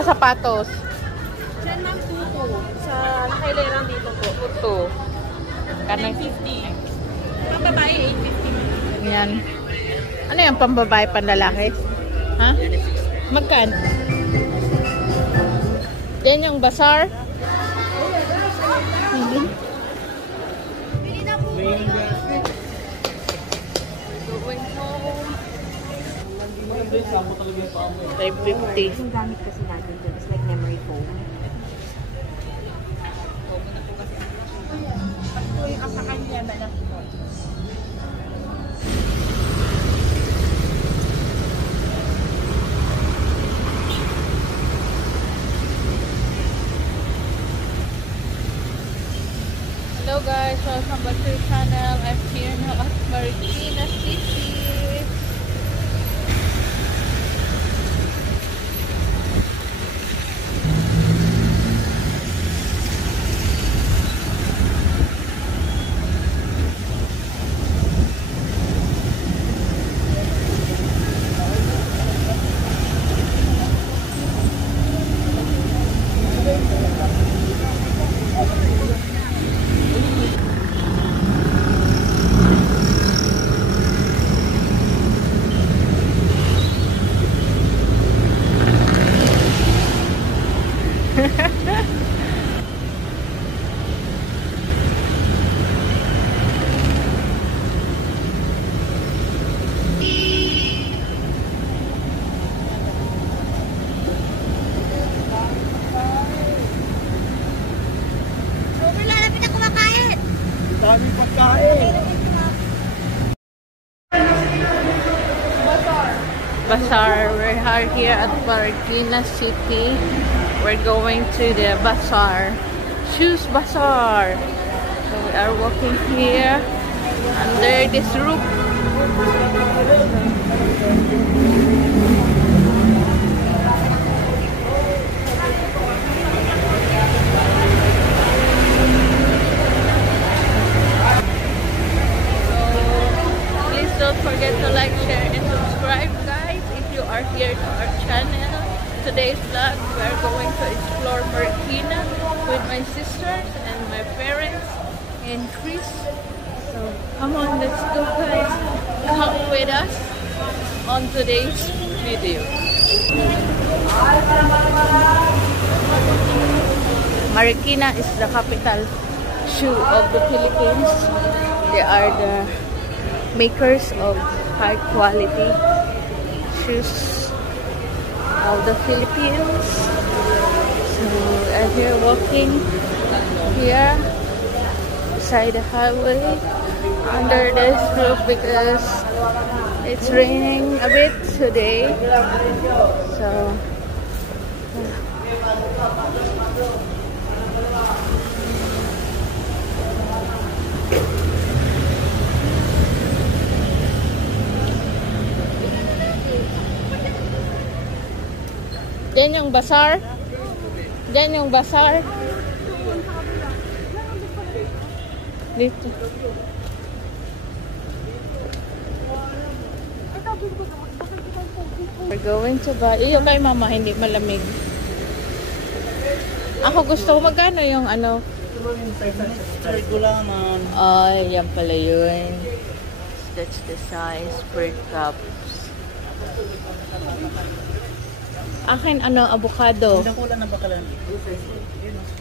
Sa sapatos. Diyan ma'am, 2 sa nakailangan dito po. Ito. Kanang 50. Ang babae, 850. yan. Ano yung pambabae, panlalaki? Ha? Magkan? Yan yung bazaar. Going home. 550. Yung gamit kasi natin dun is like memory foam. Patuloy ka sa kanya na lang po. Hello guys, welcome back to the channel. I'm here now at Marikina City. Daming pagkain. Bazaar. We are here at Marikina City. We're going to the bazaar. Shoes bazaar. So we are walking here under this roof. Don't forget to like, share, and subscribe, guys, if you are here to our channel. Today's vlog, we are going to explore Marikina with my sisters and my parents and Chris. So come on, let's go, guys. Come with us on today's video. Marikina is the capital shoe of the Philippines. They are the makers of high quality shoes of the Philippines. So as you're walking here beside the highway under this roof because it's raining a bit today. So Diyan yung bazaar. Diyan yung bazaar. Dito. We're going to buy. Iyo kay mama, hindi malamig. Ako gusto ko magkano yung ano. Ay, yan pala yun. That's the size per cups. Akin ano, avocado.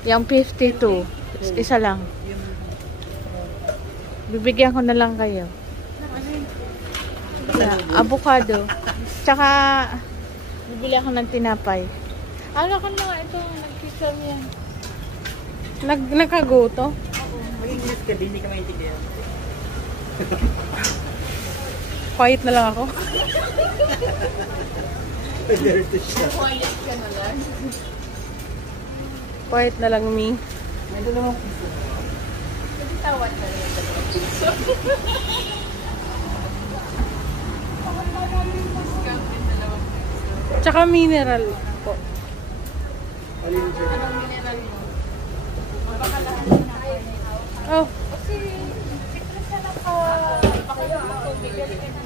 Yung 52. Isa lang. Bibigyan ko na lang kayo. Yeah, avocado. Tsaka bibili ako ng tinapay. Ano ko na ito, nag-picture yan. Nagkago to? Oo. Mag-English ka din, hindi ka maintindihan. Quiet na lang ako. Quiet ka na lang. Quiet na lang, me. May dalawang piso. Tawad na rin yung dalawang piso. Tsaka mineral po. Anong Mineral mo? Oh. Kasi, ito sa naka, bakayo ako, bigyan ka na.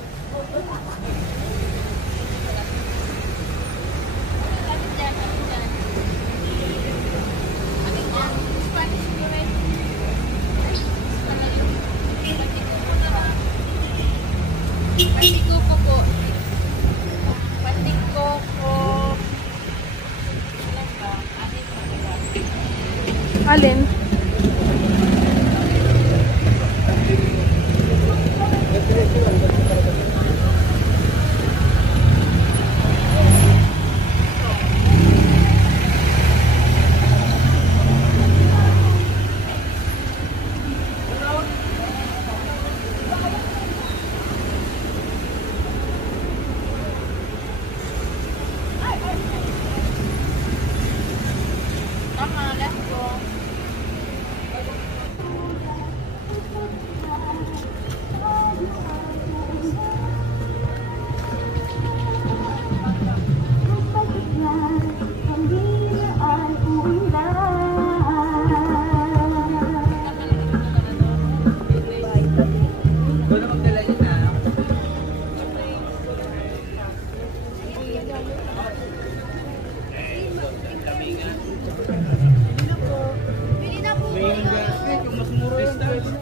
Alin? Tama, let's go.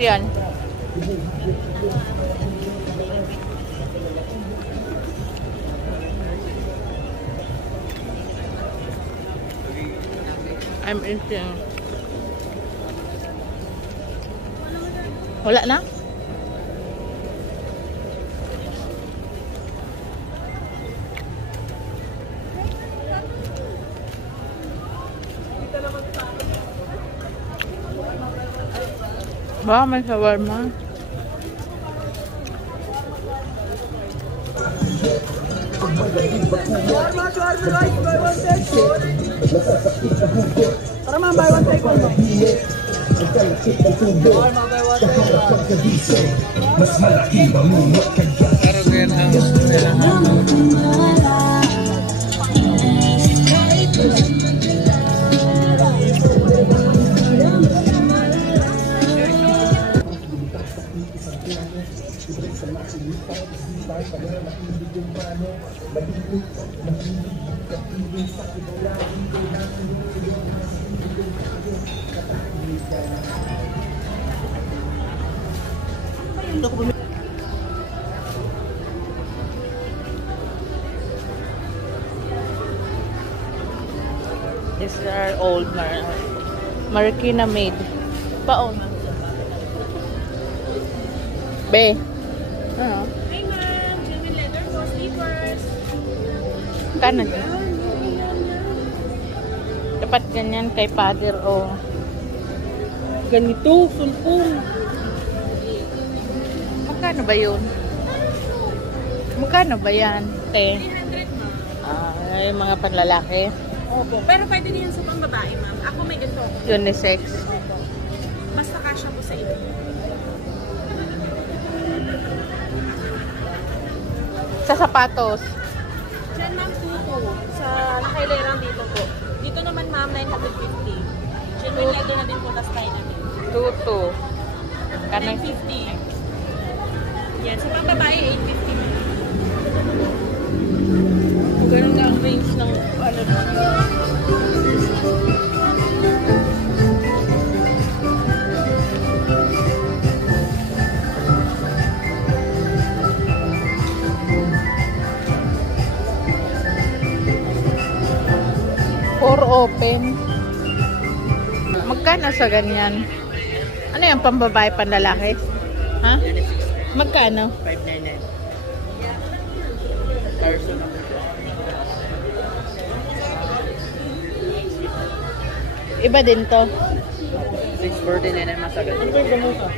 Yan. I'm eating. Wala na? Ba, may shawarma. Para mga buy one take one mo. These are old Marikina made. Paon. Be. Ano? Hey ma'am, genuine leather for sleepers. Kanan. Dapat ganyan kay father o ganito, sulpong. Magkano ba yun? Magkano ba yan, te? 300 ma'am. Ay, mga panlalaki. Opo. Pero pwede din yan sa pang-babae ma'am. Ako may ganito. Unisex. Basta kasya po sa inyo. Sa sapatos. Diyan ma'am, 2-2. Sa nakailerang dito po. Dito naman ma'am, 950. Genuine leather na din po, tas tayo namin. Tuto. Kanang 950. Yan. Sa pang-babae, 850 ma'am. ganun nga ang range ng ano na. Or open. Magkano sa ganyan? Ano yung pambabae, panlalaki? Ha? Magkano? 599. Personal. Iba din to. 649 masagat. Ano ba yung gamusa?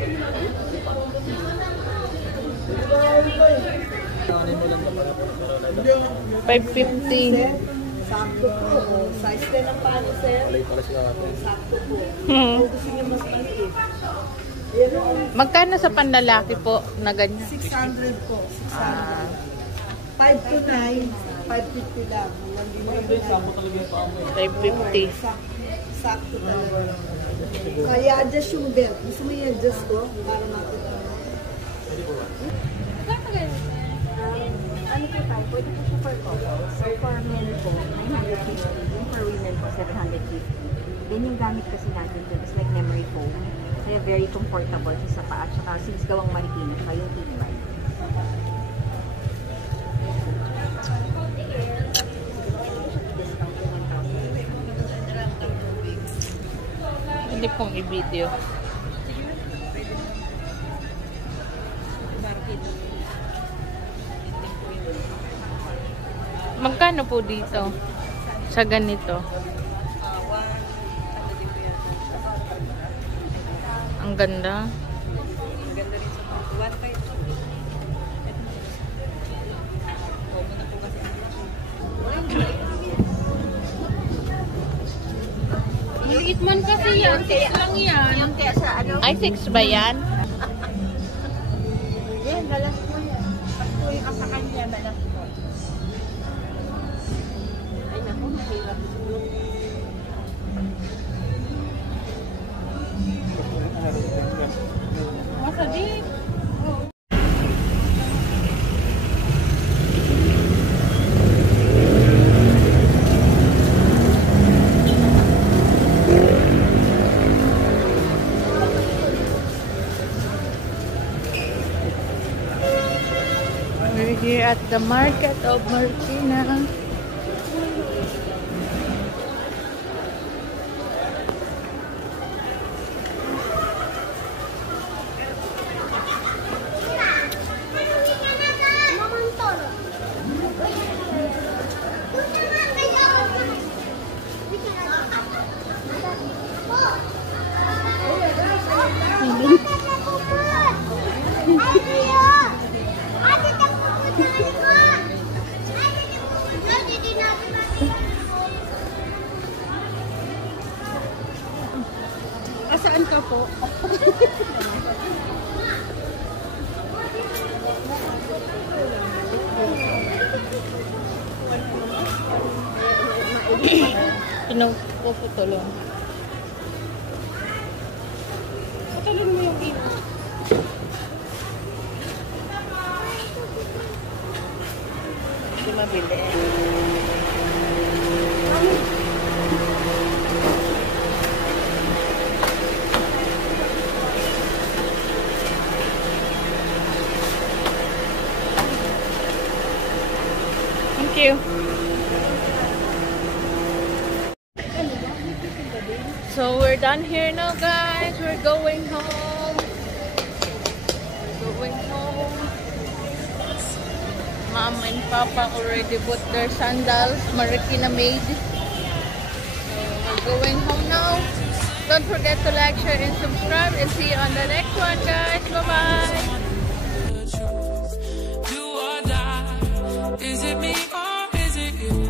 550. Sakto po. Size 10 ang pano, sir. Sakto po. Kung gusto niyo mas maliit. Ayan o. Magkano sa panlalaki po na ganyan? 600 po. 600. Ah, 5 to 9. 550 lang. Hanggang 550. sakto talaga. Kaya adjust yung belt. Gusto mo i-adjust ko para makita. Ano po tayo? Pwede po siya for couple. So for men po, 950. Yung for women po, 750. Then yung gamit kasi natin dun is like memory foam. Kaya very comfortable siya sa paa. Tsaka since gawang Marikina, siya yung titbay. pwede pong i-video. Magkano po dito? Sa ganito? Ang ganda. Ganda rin sa 1.5. Maliit man kasi yan. 6 lang yan. Yung kaya sa ano? Ay, 6 ba yan? Yan, balas po yan. Pag po yung sa kanya, balas po. Ay, naku, mahirap. Masadik. We're here at the market of Marikina. Saan ka po? Pinuputulong. Patulong mo yung ino. Hindi mabili. Thank you. So we're done here now, guys. We're going home. We're going home. Mom and Papa already bought their sandals, Marikina made. So we're going home now. Don't forget to like, share, and subscribe. And see you on the next one, guys. Bye-bye. Do or die. Is it me or is it you?